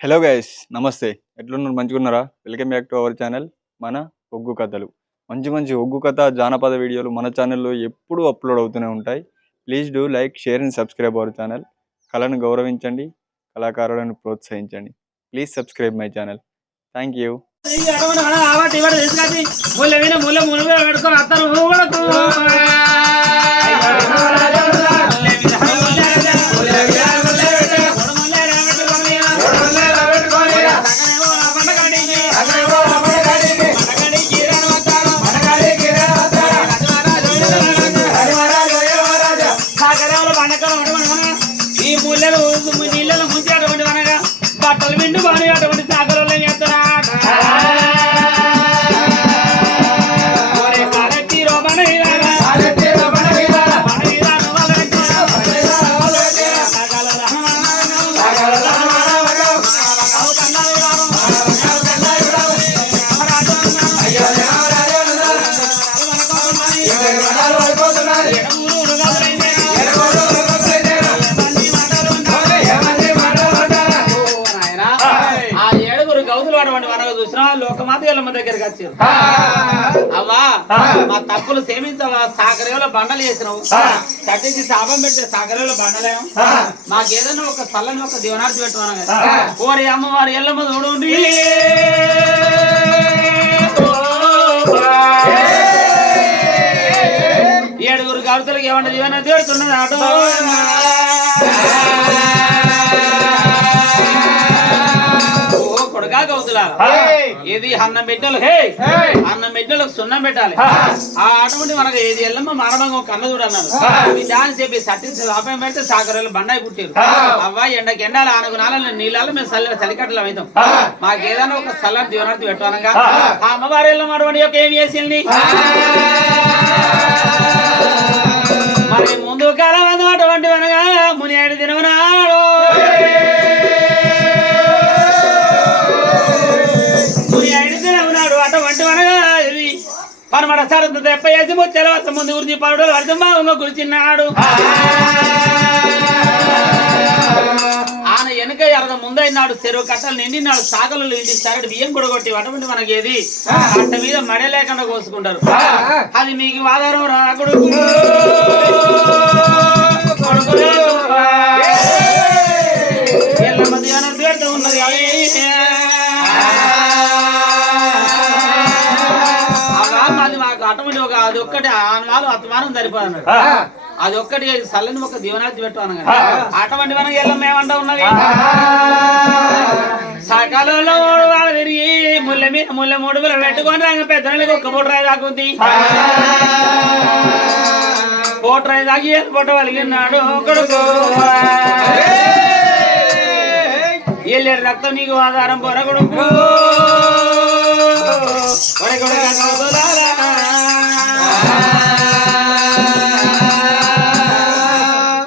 Hello guys, నమస్తే. ఎట్లున్నారు? మంచిగున్నారా? Welcome back to our channel మన ఒగ్గు కథలు. మంచి మంచి ఒగ్గు కథ జానపద వీడియోలు మన ఛానల్లో ఎప్పుడూ అప్లోడ్ అవుతూనే ఉంటాయి. Please do like, share and subscribe our channel. కళను గౌరవించండి, కళాకారులను ప్రోత్సహించండి. Please subscribe my channel. Thank you. ఈ ముళ్ళలు నీళ్ళలో ముంచి అటువంటి అనగా బట్టలు మిండు బాని అటువంటి సాగరంలో చేస్తారా లోకమాత ఎల్లమ్మ దగ్గరికి వచ్చారు. అవ్వా మా తప్పులు సేమించవా, సాగరేలో బండలు వేసినావు, కట్టించి శాపం పెడితే సాగరేలో బండలేము, మాకేదన్నా ఒక చల్లని ఒక దీవనార్థి పెట్టుకున్నాను. ఓరి అమ్మవారి ఎల్లమ్మ చూడండి. ఏడుగురు కవితలకు ఏమన్నా దీవన తీరుతున్నది ఆటో ఏది అన్నం పెట్టాలి, అన్నం పెట్టినలకు సున్నం పెట్టాలి. ఆ అటువంటి మనకు ఏది ఎల్లమ్మ మానవంగా ఒక కన్న చూడన్నారు. దాని చెప్పి సట్టి ఆపం పెడితే సాగరాలు బండాయి పుట్టారు. అవ్వ ఎండకి ఎండాలి, ఆనకు నాలుగు నీళ్ళలో మేము చలికట్టలు అవుతాం. మాకేదైనా ఒక చల్లని దీవనార్థి పెట్టానగా ఆ అమ్మవారి ఎల్లమ్మ అటువంటి యొక్క ఏం చేసింది మరి ముందు కాలం అటువంటి అనగా ముని ఏడు దినవనాడు పనమడ సరదు తెప్పేసి ముచ్చారు ముందు గురించి పరుడు అర్థంగా గురిచిన్నాడు. ఆయన వెనక అర్థం ముందైనాడు, చెరువు కట్టలు నిండినాడు, సాగలు ఇంటి సరడు బియ్యం కొడగొట్టి అటువంటి మనకి ఏది అట్ట మీద మడే లేకుండా కోసుకుంటారు. అది మీకు ఆధారం రాకుడు ఎల్ల మధ్య ఉన్నది. అటువంటి ఒక అది ఒక్కటి ఆనవాళ్ళు అత్తమానం సరిపోదన్నాడు. అది ఒక్కటి చల్లని ఒక దీవనార్థి పెట్టాను. అటువంటి మనం ఎల్లం ఏమంటా ఉన్నది సకాలంలో వాళ్ళు తిరిగి ముళ్ళ మూడు పిల్లలు పెట్టుకొని రంగ పెద్దలకి ఒక్క పూట రాయి దాకుంది. పూట రాయి దాకి పూట వలిగినాడు కొడుకు. ఎల్లేరు రక్తం నీకు ఆధారం పొర కొడుకు.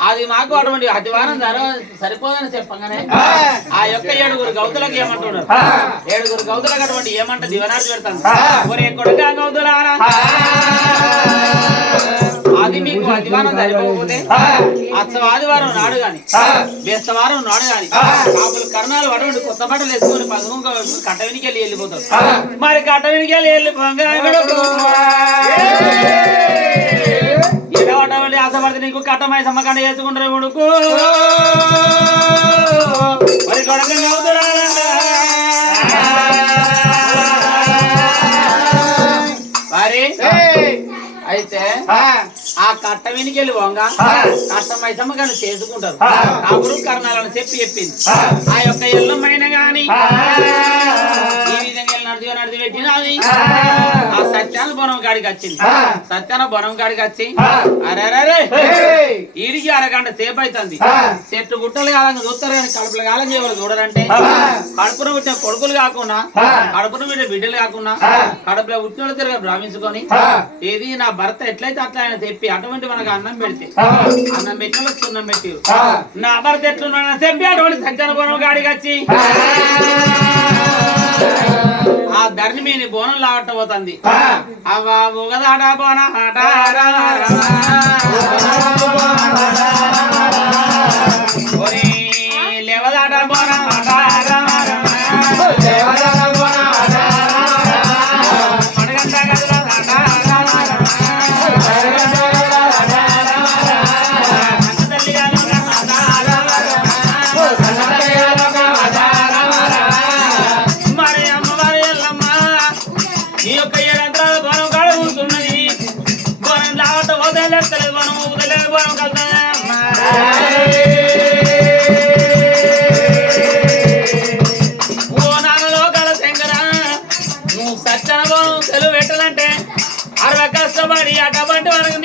అది మాకు అటువంటి అతివారం సరిపోదని చెప్పగానే ఆ యొక్క ఏడుగురు గౌతులకు ఏమంటున్నారు, ఏడుగురు గౌతులకు అటువంటి ఏమంట దివనార్థి పెడతాను. ఒరే కొడుక గౌతులారా, అది మీకు అతివారం సరిపోకపోతే ఆదివారం నాడు గాని బేస్తవారం నాడు గాని కాపులు కర్ణాలు అటువంటి కొత్త బట్టలు వేసుకొని పదము కట్ట వెనికి వెళ్ళి వెళ్ళిపోతారు. మరి కట్ట వెనికి వెళ్ళి వెళ్ళిపోగా అటువంటి ఆశపడితే నీకు కట్టమై సమ్మకండ వేసుకుంటారు కొడుకు. మరి కొడుకు అవుతురా మరి అయితే ఆ కట్ట వెనికి వెళ్ళి పోగా కట్టమై సమ్మకండ చేసుకుంటారు. కాపురు కర్ణాలను చెప్పింది. ఆ యొక్క ఎల్లమ్మైన గాని ఈ విధంగా నడిచి పెట్టినది ఆ సత్యాన బొనం కాడికి వచ్చింది. సత్యాన బొనం కాడికి వచ్చి అరే ఈడికి అరగంట సేపు అవుతుంది. చెట్టు గుట్టలు కాలంగా చూస్తారు కానీ కడుపులు కాలం చేయవాలి చూడరంటే కడుపున పుట్టిన కొడుకులు కాకుండా కడుపున పుట్టిన బిడ్డలు కాకుండా కడుపులో పుట్టిన తిరగ భ్రమించుకొని ఏది నా భర్త ఎట్లయితే అట్లా ఆయన చెప్పి అటువంటి మనకు అన్నం పెడితే అన్నం పెట్టిన సున్నం పెట్టి నా భర్త ఎట్లున్నా చెప్పి అటువంటి సత్యాన బొనం కాడికి వచ్చి ఆ ధరణి మీని బోనం లాగట్టబోతుంది. అవ్వ ఊగదాట బోన లేవదాట బోన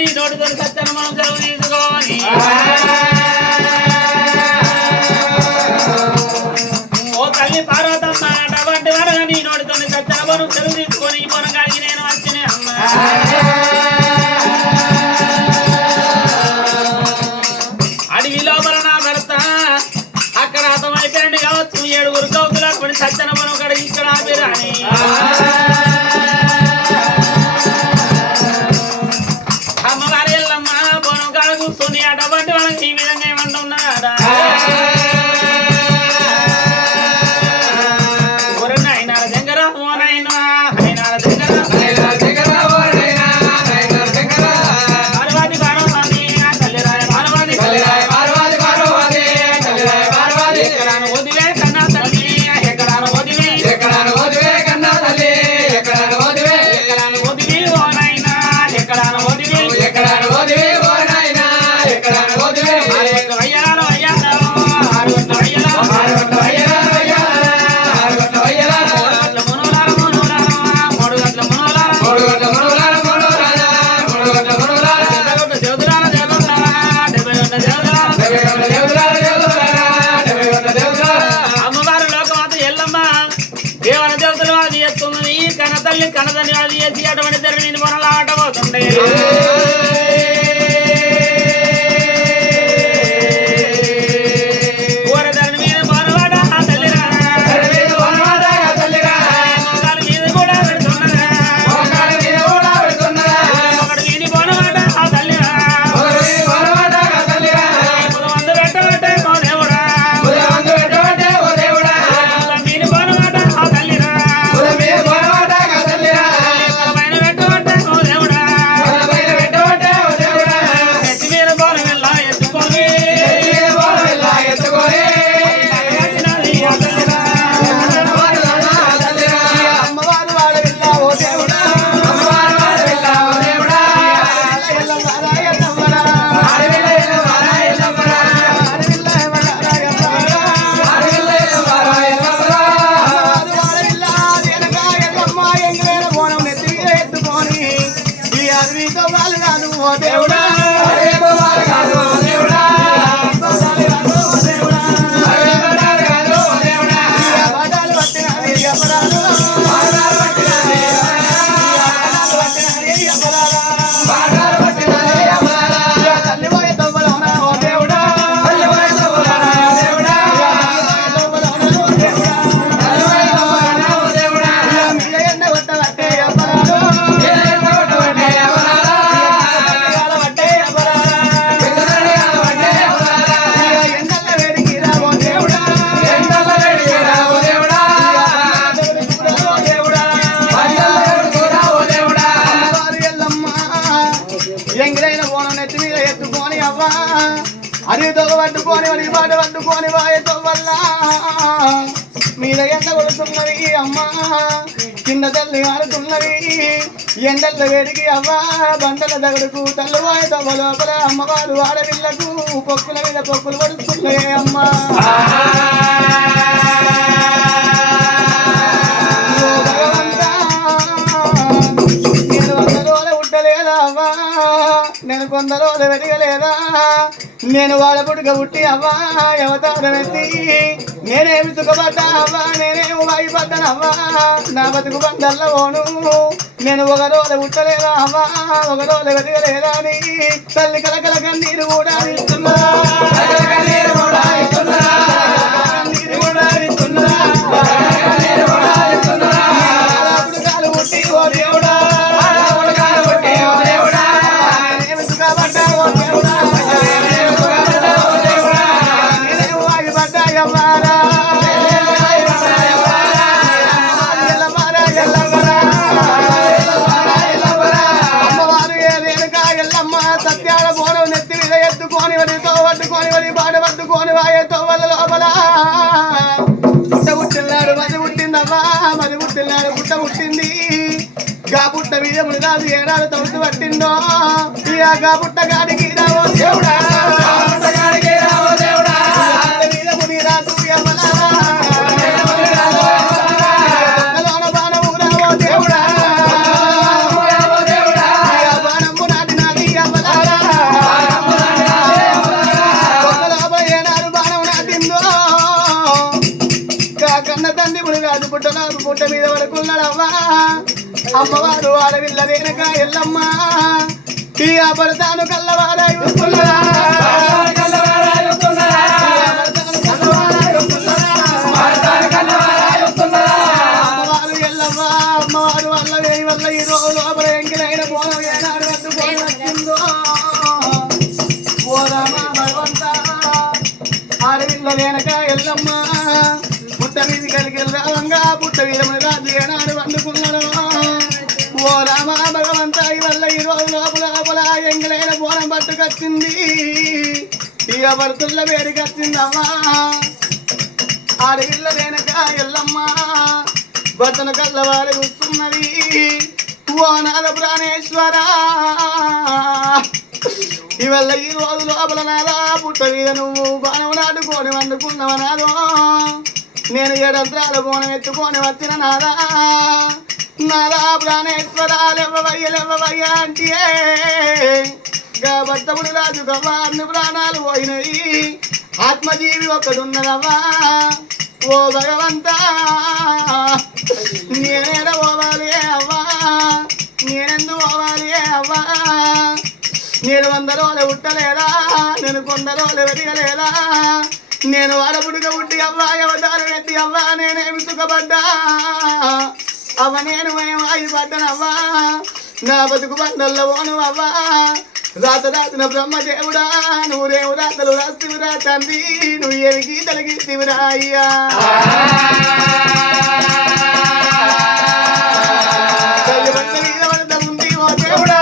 నీ నోటితో సత్యాన్ని మనం సెలవు తీసుకోవాలి. ఓ తల్లి పార్వతమ్మ అటువంటి వాడగా నీ నోటితో సత్యాన్ని మనం సెలవు తీసుకొని మనం కలిగి నేను వచ్చిన అమ్మ. అడవి లోపల నా భర్త అక్కడ అర్థమైపోయింది కావచ్చు. 7 కౌతులు అటువంటి సత్యన మనం కడిగి ఇక్కడ ఆపిరాని అమ్మవారి ఎల్లమ్మ బోనం కాడ కూర్చొని అటువంటి వాళ్ళకి ఈ విధంగా ఏమంటున్నాడా అయినాల దగ్గర ఓనైనా అయినాల దగ్గర పార్వతి పార్వతి తల్లిరాయ పార్వతి ఎక్కడాను వదిలే కన్నా తల్లి ఎక్కడాను వదిలే ఎక్కడాను వదిలి ఓనైనా ఎక్కడాను వదిలి అయ్యాలో అమ్మవారు లోకమాత ఎల్లమ్మ దేవన దేవతలు అది ఎత్తున్నది కనతల్లి కనదని అది ఎత్తి అటువంటి తల్లి నేను మనలా ఆటపోతుండే. ఊరధరణి మీద బాలవాడ తల్లిరా మోకాల మీద కూడా పెడుతున్నదా ఒకటి దీని బాలవాడ తల్లిరా మందు పెట్టబట్టే ఓ దేవుడా మీని బాలవాడ తల్లిరా పైన పెట్టబట్టే ఓ దేవుడా ఎత్తి మీద బాల వెళ్ళ ఎత్తుకొని అమ్మవారు వాడవిల్లా ఓ దేవుడా ఎత్తుకొని ఈ అడవితో వాళ్ళు కాదు ఓ దేవుడా పాదాలు పట్టినది అపరాలు తల్లిపోయే తవ్వలోన ఓ దేవుడా మీద ఎండ కొట్టబట్టే అపరాలు పట్టే ఎండల్ల వేడికి రా ఓ దేవుడా అమ్మవారు ఎల్లమ్మ ఎంగిలైన బోనం నెత్తి మీద ఎత్తుకొని అవ్వా అరితో పట్టుకొని వరి పాట పట్టుకొని వాయతో వల్ల మీద ఎండ కొడుతున్నది అమ్మ కింద తల్లి ఆడుతున్నది ఎండల్లో వేడికి అవ్వా బండల దగడుకు తల్లు వాయతో లోపల అమ్మవారు ఆడపిల్లకు పొక్కుల మీద పొక్కులు పడుతున్నాయి అమ్మ ఓ భగవంతా, నేను 100 రోజులు ఉట్టలేదా అవ్వా నేను 100 రోజులు వెరగలేదా నేను వాళ్ళ పుట్టుక పుట్టి అవ్వా అవతారం ఎత్తి నేనేమి సుఖపడ్డా అవ్వా నేనేమి వాయిపడ్డాను అవ్వా నా బతుకు బండల్లో ఓను నేను 1 రోజు ఉట్టలేదా అవ్వా 1 రోజు వెరగలేదా అని తల్లి కలకల కన్నీరు కూడా ఇస్తున్నా పుట్టుకాలు పుట్టి ఓ దేవుడా నేనేమి సుఖపడ్డా ఓ దేవుడా నేనేమి వాయిపడ్డా అవ్వారా అమ్మవారు ఏదేనుక ఎల్లమ్మ సత్యాల బోనం నెత్తి మీద ఎత్తుకొని వడితో పట్టుకొని వడి బాట పట్టుకొని వాయేతో వల్ల లోపల పుట్ట పుట్టినాడు మది పుట్టిందమ్మా మది పుట్టినాడు పుట్ట పుట్టింది గా పుట్ట మీద మునిరాజు ఏడాడు తొడుతు పట్టిందో ఇక గా పుట్ట గాడికి రావో దేవుడా మీద మునిరాజు బాణము రావో దేవుడా బాణము నాటి నాది అమ్మల కన్న తండ్రి మునిగాదు పుట్టనాదు పుట్ట మీద పడుకున్నాడవ్వా అమ్మవారు ఆడవిల్ల రేణుక ఎల్లమ్మ ఈ అపరతాను కల్లవారాయి వస్తున్నాడా అమ్మవారు ఎల్లమ్మ అమ్మవారు వల్ల వేయి వల్ల ఈ రోజు లోపల ఎంకిలైన బోనం ఏనాడు వద్దుకొని వచ్చిందో పోదామా భగవంతా ఆడవిల్ల రేణుక ఎల్లమ్మ పుట్ట మీద కలిగి రావంగా పుట్ట మీద రాజు ఏనాడు వండుకున్నాడు ఓ రామ భగవంత వల్ల ఈ రోజు లోపల ఎంగిలైన బోనం పట్టుకొచ్చింది ఇక భర్తుల వేడికొచ్చిందమ్మా ఆడవిల్ల రేణుక ఎల్లమ్మ భర్తను కళ్ళవాడి వస్తున్నది ఓ నాద ప్రాణేశ్వర ఇవల్ల ఈ రోజు లోపల నాదా పుట్ట మీద నువ్వు బాణం నాటుకొని వండుకున్నావు నాదో నేను ఏడంత్రాల బోనం ఎత్తుకొని వచ్చిన నాదా నాదా ప్రాణేశ్వరాలెవ్వయ్యా అంటే భర్తముడు రాజు గవ్వా అన్ని ప్రాణాలు పోయినాయి ఆత్మజీవి ఒకడున్నదవ్వా ఓ భగవంతా నేనేడ పోవాలి అవ్వా నేనెందు పోవాలి అవ్వా నేను 100 రోజులు ఉట్టలేదా నేను 100 రోజులు వెతకలేదా నేను వాడపుడుగా పుట్టి అవ్వా అవతారం ఎత్తి అవ్వా నేనేమి సుఖపడ్డా అవ్వ నేను ఆగి పడ్డనవ్వా నా బతుకు బండల్లో పోను అవ్వా రాత రాసిన బ్రహ్మదేవుడా నువ్వు రేవు రాతలు రాస్తువురా తండ్రి నువ్వు ఏమి గీతలు గీతివిరా అయ్యా ఉంది ఓ దేవుడా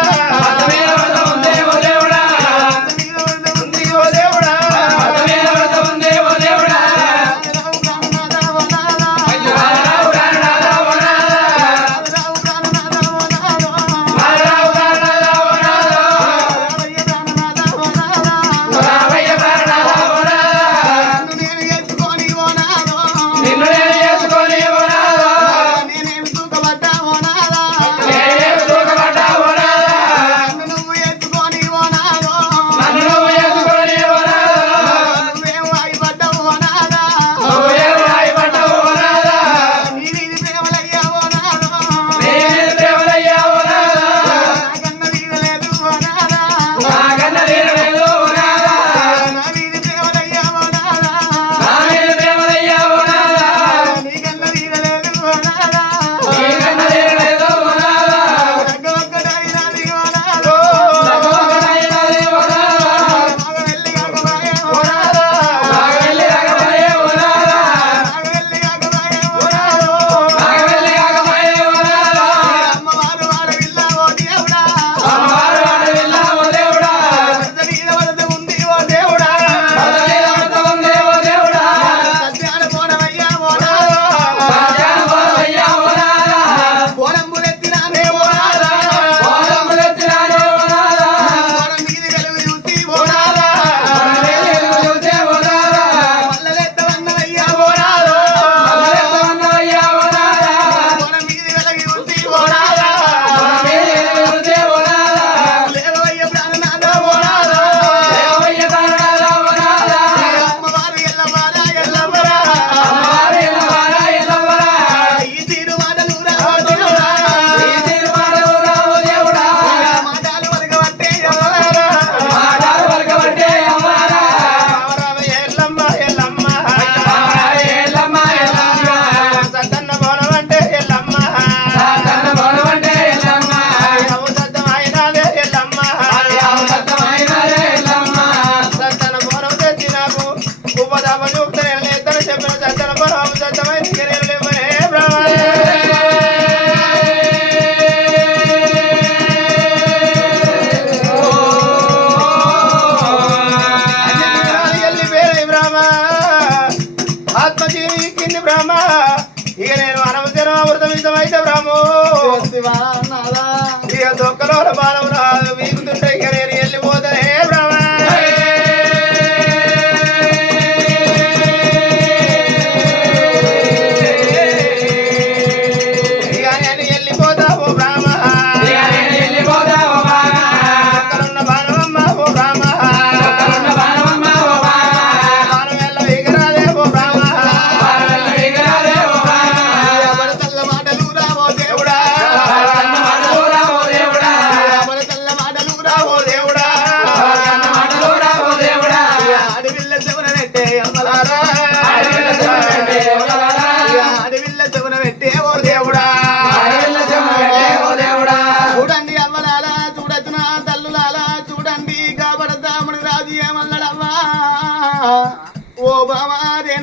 Brahma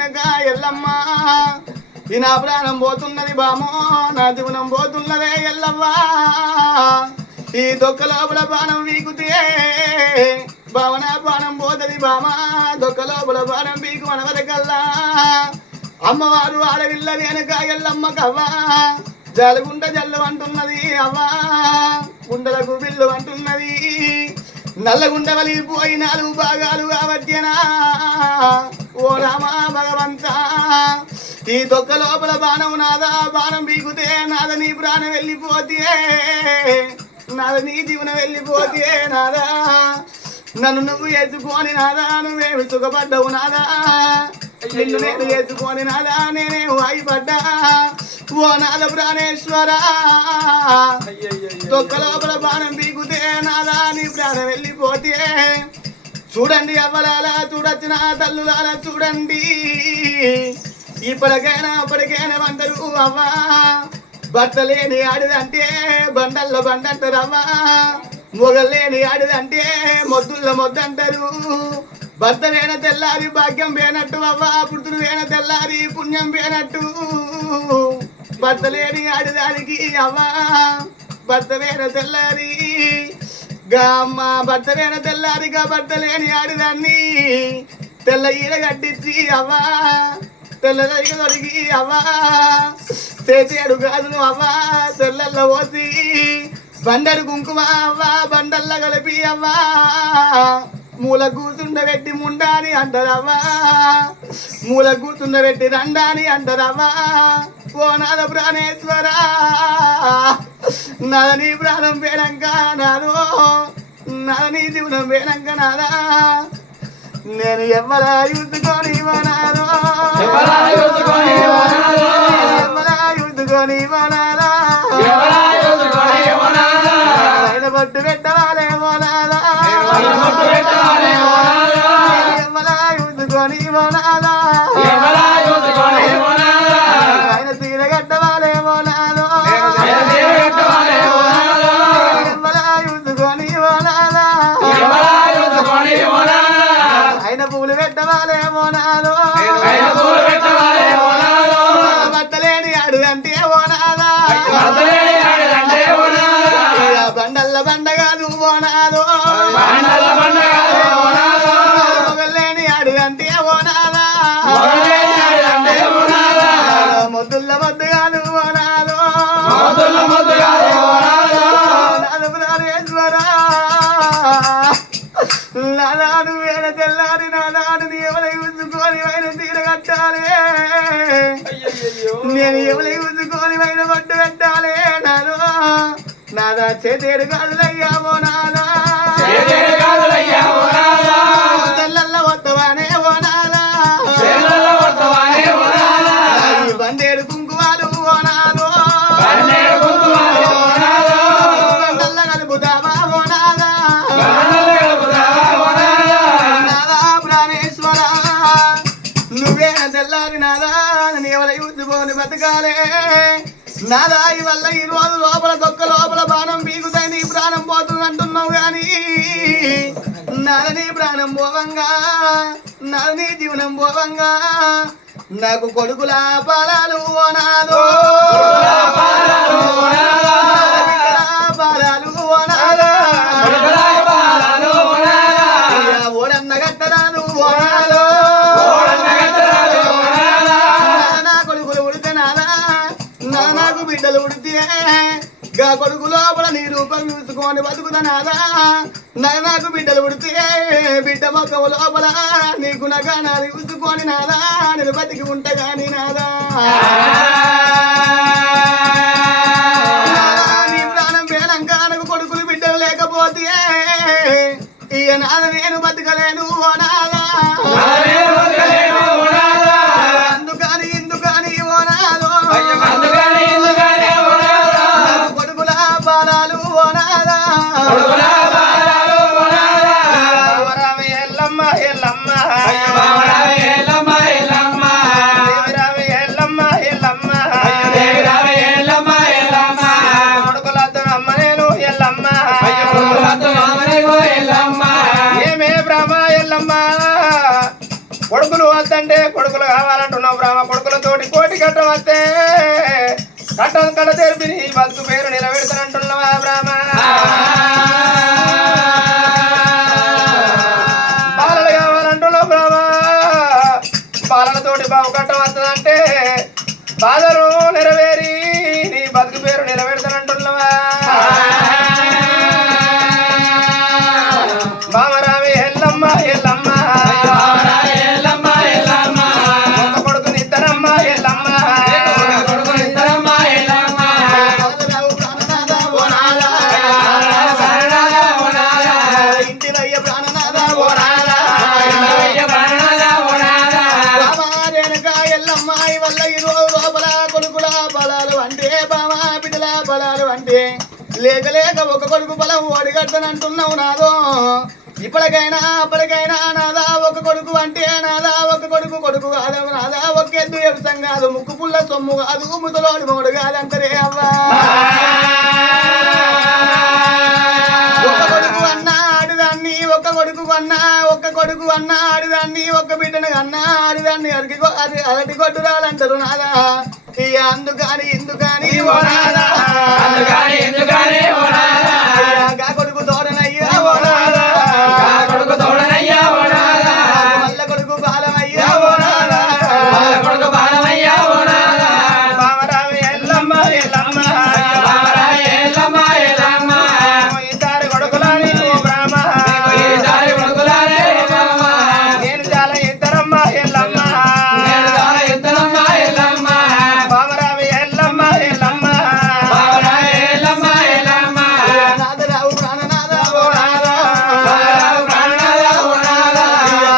వెనక ఎల్లమ్మ ఈ నా ప్రాణం పోతున్నది బామో నా జీవనం పోతున్నదే ఎల్లవ్వా ఈ దొక్క లోపల బాణం వీకుతే భావన బాణం పోతుంది బామా దొక్క లోపల బాణం వీకు మనవరకల్లా అమ్మవారు ఆడవిల్ల వెనక ఎల్లమ్మ కవ్వా జలుగుంట జల్లు అంటున్నది అవ్వా గుండెలకు బిల్లు అంటున్నది నల్లగుండ వలిగిపోయి 4 భాగాలు కాబట్టినా ఓ రామా భగవంత ఈ దొక్క లోపల బాణం నాదా బాణం బీకుతే నాద నీ ప్రాణం వెళ్ళిపోతే నాద నీ జీవనం వెళ్ళిపోతే నాదా నన్ను నువ్వు ఎత్తుకొని నాదా నువ్వేమి సుఖపడ్డావు నాదా నిన్ను నేను ఎత్తుకొని నాదా నేనే వాయిపడ్డా ఓ నాద ప్రాణేశ్వర దొక్క లోపల బాణం బీకుతే నాదా నీ ప్రాణం వెళ్ళిపోతే చూడండి అవ్వలాలా చూడొచ్చిన తల్లులాలా చూడండి ఇప్పటికైనా అప్పటికైనా అందరూ అవ్వా భర్త లేని ఆడిదంటే బండల్లో బండంటారవ్వా మొగలేని ఆడిదంటే మొద్దుల్లో మొద్దంటారు భర్త వేణ తెల్లారి భాగ్యం వేనట్టు అవ్వా పుడుతుడు వేణ తెల్లారి పుణ్యం వేనట్టు భర్త లేని ఆడిదానికి అవ్వా భర్త వేణ తెల్లారి అమ్మ భర్త వేణ తెల్లారిగా భర్త లేని ఆడిదాన్ని తెల్ల ఈడ కట్టించి అవ్వా తెల్ల దొరికి అవ్వా చేసేడు గాజులు అవ్వా తెల్లల్లో పోసి బండరు కుంకుమ అవ్వా బండల్లో కలిపి అవ్వా మూల కూర్చుండబెట్టి ముండాని అంటారవ్వా మూల కూర్చుండబెట్టి రండాని అంటారవ్వా ఓ నాద ప్రాణేశ్వర నాద నీ ప్రాణం పేరంక నాదో నాద నీ జీవనం పేరంక నాదా నేను ఎవరా యుద్ధకొని వనాలో ఎవరా యుద్ధకొని వనాలా ఆయన పట్టు పెట్టవాలే వనాలా ఎవరా యుద్ధకొని వనాలా ఆయన తీర కట్టవాలే వనాలో ఎవరా యుద్ధకొని వనాలా ఆయన పూలు పెట్టవాలేమో నాలో బట్టలేని అడుగంటే ఓనాదా బండల్ల బండగాదు ఓనాదో మొగలేని అడుగంటే ఓనాదా మొద్దుల్ల మొద్దుగాను ఓనాదో నాదాను వేల తెల్లారి నాదాను ఎవరి ఉంచుకొని ఆయన తీర కట్టాలి నేను ఎవరి ఉంచుకొని ఆయన పట్టు పెట్టాలి నాదో నాదా చేతేడు కాదులయ్యావో నాదా తెల్లల్ల వద్దవానే ఓ నాదా బండేడు కుంకుమాలు ఓ నాదో బండల్ల కలుపుతావా ఓ నాదా తెల్లారి నాదా ఎవరి యూతుకొని బతకాలే నాదా ఈ వల్ల ఈ రోజు లోపల దొక్క లోపల బాణం పీకుతాయి నీ ప్రాణం పోతుంది అంటున్నావు గాని నాద నీ ప్రాణం పోవంగా నాద నీ జీవనం పోవంగా నాకు కొడుకుల పాలాలు ఓనాదో పాలాలు ఓనాదా ఓడన్న కట్టరాదు ఓనాదో నాకు బిడ్డలు ఉడితే గా కొడుకు లోపల నీ రూపం చూసుకొని బతుకుతానాదా నాకు బిడ్డలు ఉడితే బిడ్డ మొక్కము లోపల నీకు నగా నాది చూసుకొని నాదా నేను బతికి ఉంటా గాని నాదా నీ ప్రాణం పేనంక నాకు కొడుకులు బిడ్డలు లేకపోతే ఇక నాద నేను బతకలేను ఓ నాదా అందుకని ఇందుకని ఓ నాదో కొడుకుల బాలాలు ఓ నాదా ఎల్లమ్మ ఎల్లమ్మ ఎల్లమ్మ కట్టం వస్తే కట్టం కడ తెరిపి నీ బతుకు పేరు నిలబెడతానంటున్నావా బ్రాహ్మ బాలలు కావాలంటున్నావు బ్రాహ్మ బాలలతోటి బావు కట్టం వస్తుందంటే బాధలు నెరవేరి నీ బతుకు పేరు నిలబెడతానంటున్నావా బామరావి ఎల్లమ్మ ఎల్లమ్మ ఒక కొడుకు నిద్దరమ్మ ఎల్లమ్మ ఇంటినయ్య ప్రాణనాథ ఓనాథ ఎల్లమ్మ వల్ల ఈరోజు లోపల కొడుకుల బలాలు అంటే బామా బిడ్డల బలాలు అంటే లేక లేక ఒక కొడుకు బలం ఓడిగట్టనంటున్నావు నాదో ఇప్పటికైనా అప్పటికైనా నాదా ఒక కొడుకు అంటే నాదా ఒక కొడుకు కొడుకు కాదు నాదా ఒక ఎద్దు ఎడుసం కాదు ముక్కు పుల్ల సొమ్ము కాదు ముసలోడు మొడు కాదంటరే అవ్వా ఒక కొడుకు అన్నా ఆడిదాన్ని ఒక కొడుకు అన్నా ఒక్క కొడుకు అన్నా ఆడిదాన్ని ఒక్క బిడ్డను అన్నా ఆడిదాన్ని అరటి కొట్టురాలంటారు నాదా ఇక అందుకని ఇందుకని ఓ నాదా కొడుకు తోడనయ్యా ఓ నాదా మల్ల కొడుకు బాలమయ్యా ఓ నాదా బామరావి ఎల్లమ్మ ఎల్లమ్మ ఇద్దరు కొడుకులని ఓ బ్రాహ్మ నేను చాలా ఇద్దరమ్మ ఎల్లమ్మ బామరావి ఎల్లమ్మ ఎల్లమ్మ నాదరావు ప్రాణనాథ ఓ నాదా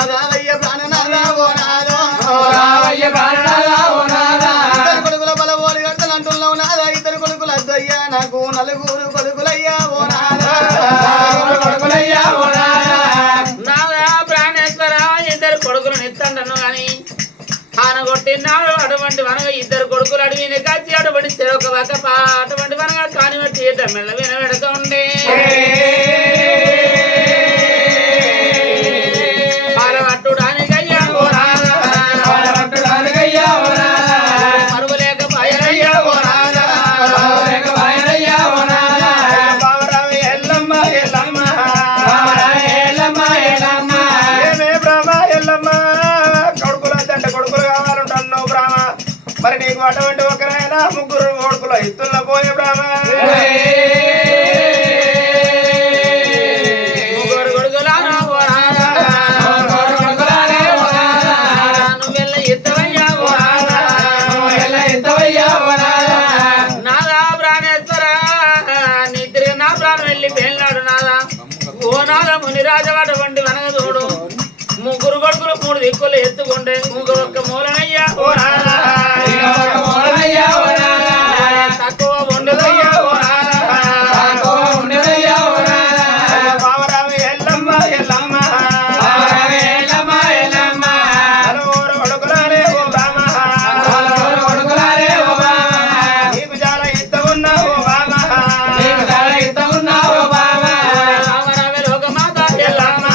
రావయ్య ప్రాణనాథ ఓ నాదా ఇద్దరు కొడుకుల బలబోడి గంటలు అంటున్నావు నాదా ఇద్దరు కొడుకులు అద్దయ్యా నాకు నలుగురు కొడుకులయ్యా ఓ నాదా నాదా ప్రాణేశ్వర ఇద్దరు కొడుకులు నెత్తండను గాని ఆనగొట్టినాడు అటువంటి వనగా ఇద్దరు కొడుకులు అడిగిన కాచి అటువంటి చెరొక వకప అటువంటి వనగా కానివట్టి మెల్ల వినబెడుతుండే పాలవట్టుడానికయ్యా ఓ నాదా మరువలేక భయనయ్యా ఓ నాదా బామరావి ఎల్లమ్మ ఎల్లమ్మ ఏమే బ్రాహ్మ ఎల్లమ్మ కొడుకులు అంటే కొడుకులు కావాలంటున్నావు బ్రాహ్మ మరి నీకు అటువంటి ఒకరైనా ముగ్గురు కొడుకులు ఇస్తున్న పోయే బ్రాహ్మ ముగ్గురు కొడుకులారా ఓ నాదా నువ్వెల్ల ఎత్తవయ్యా ఓ నాదా నాదా ప్రాణేశ్వర నీ తిరిగి నా ప్రాణం వెళ్ళి పేలినాడు నాదా ఓ నాదా మునిరాజవాటువంటి వనగ చూడు ముగ్గురు కొడుకులు మూడు దిక్కులు ఎత్తుకుంటే ముగ్గురు ఒక్క మూలనయ్యా ఓ నాదా తక్కువ ఉండదయ్యా ఓ నాదా బామరావి ఎల్లమ్మ ఎల్లమ్మ నలుగురు కొడుకులానే ఓ బ్రాహ్మ నీకు చాలా ఇష్టం ఉన్నా ఓ బ్రాహ్మ రామరామ లోకమాత ఎల్లమ్మ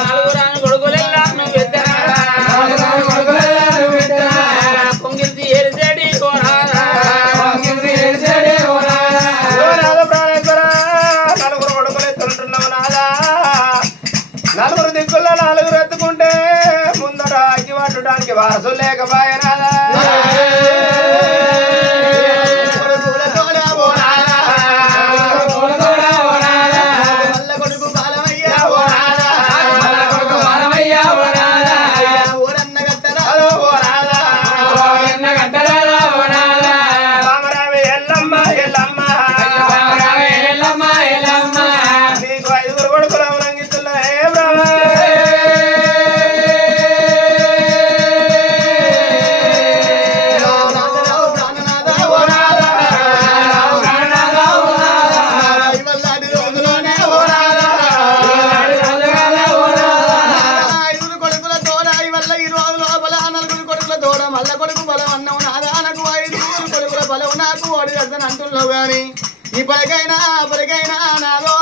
నలుగురాను కొడుకులెల్లా నువ్వెత్తరా పొంగిల్చి ఏరిసేడి ఓ నాదా ఓ నాద ప్రాణేశ్వర నలుగురు కొడుకులు ఎత్తుంటున్నావు నాదా నలుగురు దిక్కుల్లో నలుగురు ఎత్తుకుంటే ముందర అగ్గి పట్టడానికి వారసులు లేకపాయ నాదా మల్ల కొడుకు బాలమయ్యా ఓ నాదా ఊరన్న గట్టరా ఓ నాదా బామరావి ఎల్లమ్మ ఎల్లమ్మ నీకు ఐదుగురు కొడుకులు అవలంగిస్తున్నా ఏ బ్రహ్మ ప్రాణనాథ ఓ నాదా ఇవల్లాంటి రోజులోనే ఓ నాదా ఐదుగురు కొడుకుల తోడ ఇవల్ల ఈ రోజు లోపల నలుగురు కొడుకుల తోడ మల్ల కొడుకు బలం అన్నావు నాదా నాకు ఐదుగురు కొడుకుల బలం నాకు ఓడి కడతాను అంటున్నావు గాని ఇప్పటికైనా అప్పటికైనా నాదో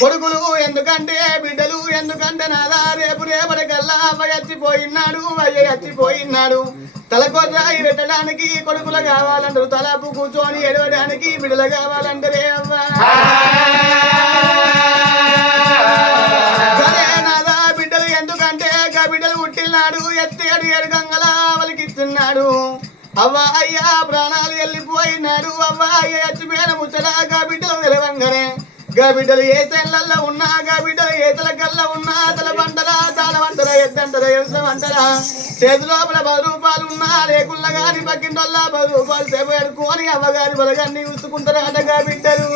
కొడుకులు ఎందుకంటే బిడ్డలు ఎందుకంటే నాదా రేపు రేపటికల్లా అవ్వ చచ్చిపోయినాడు అయ్య చచ్చిపోయినాడు తలకొర్రాయి పెట్టడానికి కొడుకులు కావాలంటారు తలపు కూర్చొని ఎడవడానికి బిడ్డలు కావాలంటారే అవ్వ నాదా బిడ్డలు ఎందుకంటే బిడ్డలు పుట్టినాడు ఎత్తేడు 7 గంగల వలికిస్తున్నాడు అవ్వ అయ్యా ప్రాణాలు వెళ్ళిపోయినాడు అవ్వ అయ్య చచ్చిపోయిన ముచ్చడాగా బిడ్డలు నిలవంగానే గా బిడ్డలు ఏ సెల్లల్లో ఉన్నా గా బిడ్డలు ఏతల కల్లా ఉన్నా తల పంటరా తాళ వంటరా ఎద్దంటరా వ్యవసాయం అంటారా చేతి లోపల 10 రూపాయలు ఉన్నా లేకుల్లా గాని పక్కింటల్లా 10 రూపాయలు సేపు ఎడుకొని అవ్వగారి బలగాన్ని చూసుకుంటారా అటగా బిడ్డలు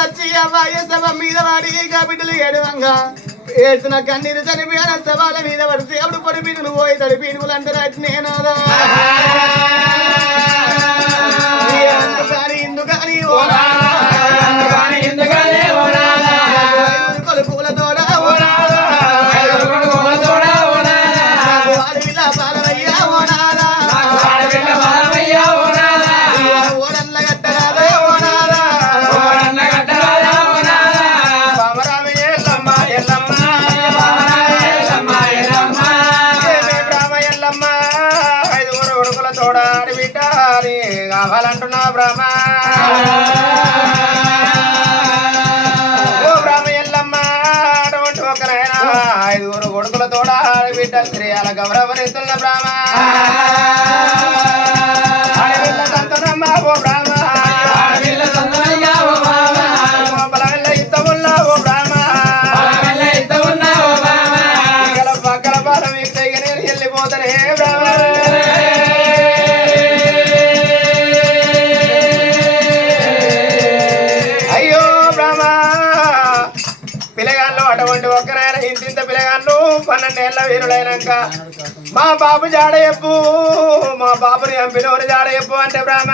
వచ్చి అవ్వాయ సభ మీద వాడి గా బిడ్డలు ఏడవంగా ఏడ్చిన కన్నీరు చనిపోయిన సవాల మీద పడితే అప్పుడు పొడి పీనులు పోయి తడి పీనులు అంటారా నేనాదా ఇందుకని కొలుకుల తోడ అడవిలా పాలవయ్యా ఓనాదా ఓడల్ల గట్టరాదా ఓనాదా కావాలంటున్నా బ్రహ్మ ఓ బ్రహ్మ ఎల్లమ్మ అటువంటి ఒకరైనా 5 కొడుకులతో బిడ్డలు తిరియాల గౌరవరిస్తున్న బ్రహ్మ అడవిల్ల సంతనమ్మ ఓ బ్రహ్మ బలవెల్ల ఇత్తముల్లా ఓ బ్రహ్మ పక్కల బాల మీకు దగ్గర వెళ్ళిపోతానే బ్రహ్మ అటువంటి ఒక్కరైనా ఇంటింత పిల్లగాళ్ళు 12 ఏళ్ళ వీరుడైనాక మా బాబు జాడ చెప్పు మా బాబుని ఎంపినోని జాడ చెప్పు అంటే బ్రహ్మ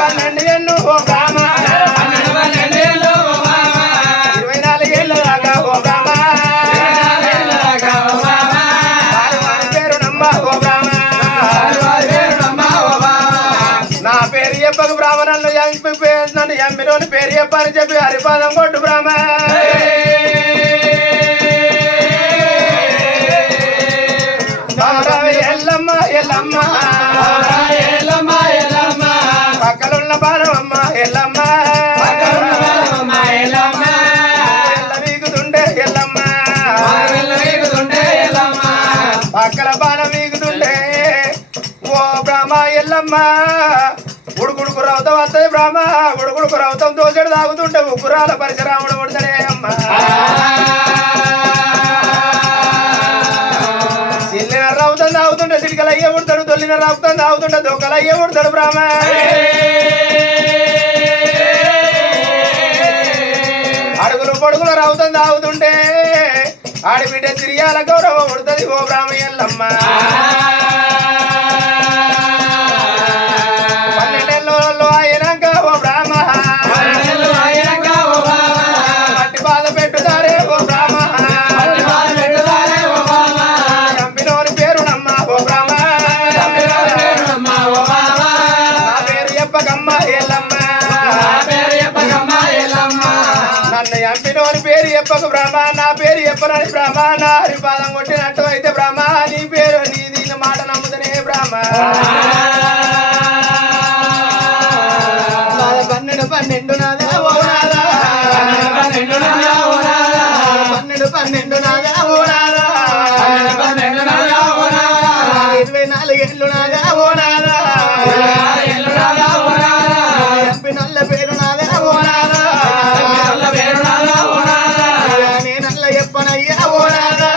12 ఏళ్ళు ఓ బ్రహ్మ 24 ఏళ్ళ దాకా ఓ బ్రహ్మ పేరు నమ్మ ఓ బ్రహ్మ నా పేరు చెప్పకు బ్రాహ్మణులు నన్ను ఎంపినోని పేరు చెప్పని చెప్పి హరిపాదం కొట్టు బ్రహ్మ ఎల్లమ్మ ఎల్లమ్మ పక్కలున్న బాలమ్మ ఎల్లమ్మ ఎల్ల వీగుతుండే ఎల్లమ్మ పక్కల బాణం వీగుతుండే ఓ బ్రహ్మ ఎల్లమ్మ ఉడుకుడుకు రౌతం వస్తుంది బ్రహ్మ ఉడుకుడుకు రౌతం దోసెడు తాగుతుంటే ఉక్కురాల పరిశరాముడు ఉడతనే అమ్మ చిల్లిన రౌతం తాగుతుంటే సిడికలు అయ్యే ఉడతాడు తొల్లిన రౌతం తాగుతుంటే దొక్కలు అయ్యే ఉడతాడు బ్రహ్మ అడుగులు పొడుగుల రౌతం తాగుతుంటే ఆడిబిడ్డ తిరియాల గౌరవం ఉడుతుంది ఓ బ్రహ్మ ఎల్లమ్మ అయినాక ఓ బ్రాహ్మ మట్టి బాధ పెట్టుదారే ఓ బ్రాహ్మ చంపినోని పేరు నమ్మ ఓ బ్రాహ్మ నా పేరు చెప్పకమ్మ ఎల్లమ్మ నన్ను చంపినోని పేరు చెప్పకు బ్రహ్మ నా పేరు చెప్పనని బ్రహ్మ నా హరిపాదం కొట్టినట్టు అయితే బ్రహ్మ నీ పేరు నీది మాట నమ్ముదనే బ్రహ్మ 12 నాదా ఓ నాదా 12 నాదా ఓ నాదా 12 నాదా ఓ నాదా 24 ఏళ్ళు నాదా ఓ నాదా ఎంపినల్ల పేరు నాదా ఓ నాదా నేనల్ల చెప్పనయ్యా ఓ నాదా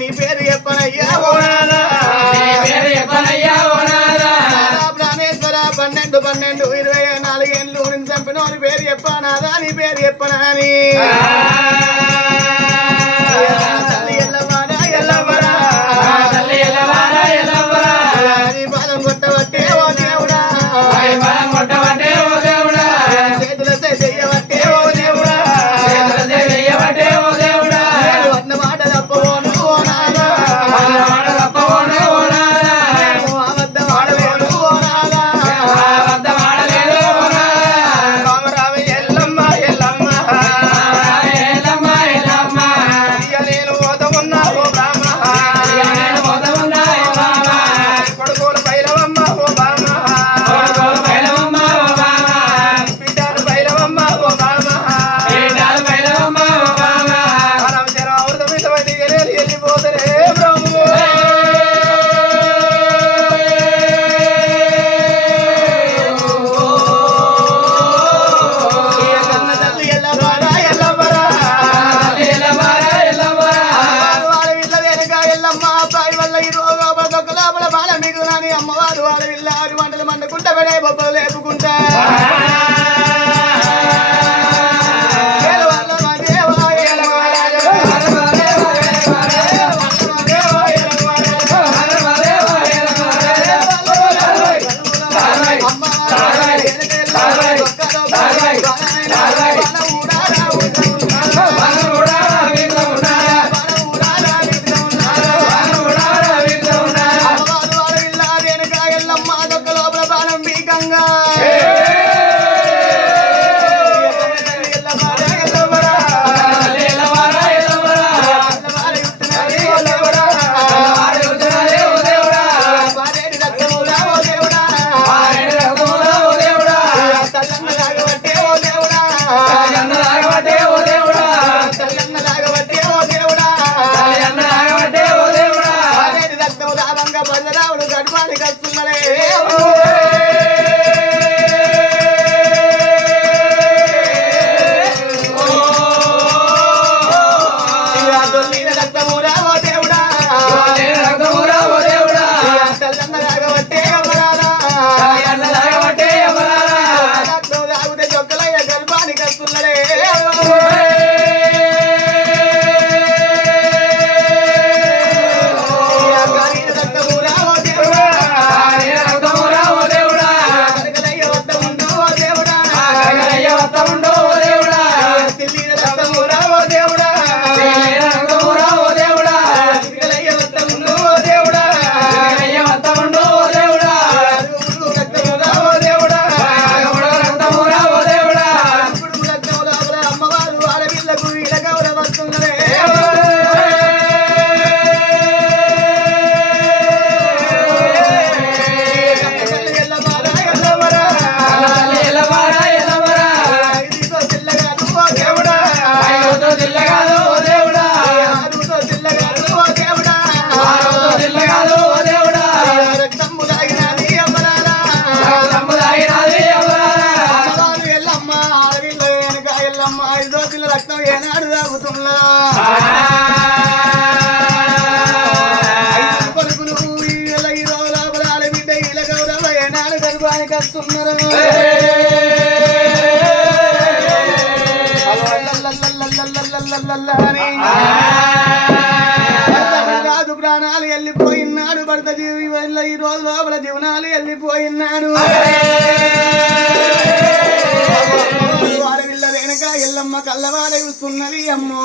నీ పేరు చెప్పనయ్యా ఓ నాదా 12 24 ఏళ్ళు నేను చంపినోని పేరు చెప్పనాదా నీ పేరు చెప్పనాని నీ పాదం కొట్టబట్టే ఓ దేవుడా చేతుల చెయ్యబట్టే ఓ దేవుడా అన్న మాట తప్పవోను ఓ నాదా రక్తం ఏనాడు తాగుతున్నా కొడుకులు ఈ రోజు ఆడబిడ్డ ఇలా గౌరవ ఏనాడు గర్భానికి వస్తున్నారు రాజు ప్రాణాలు వెళ్ళిపోయినాడు భర్త జీవి వల్ల ఈ రోజు లోపల జీవనాలు వెళ్ళిపోయినాడు వాడవిల్ల వెనక ఎల్లమ్మ కళ్ళవాడ చూస్తున్నది అమ్మో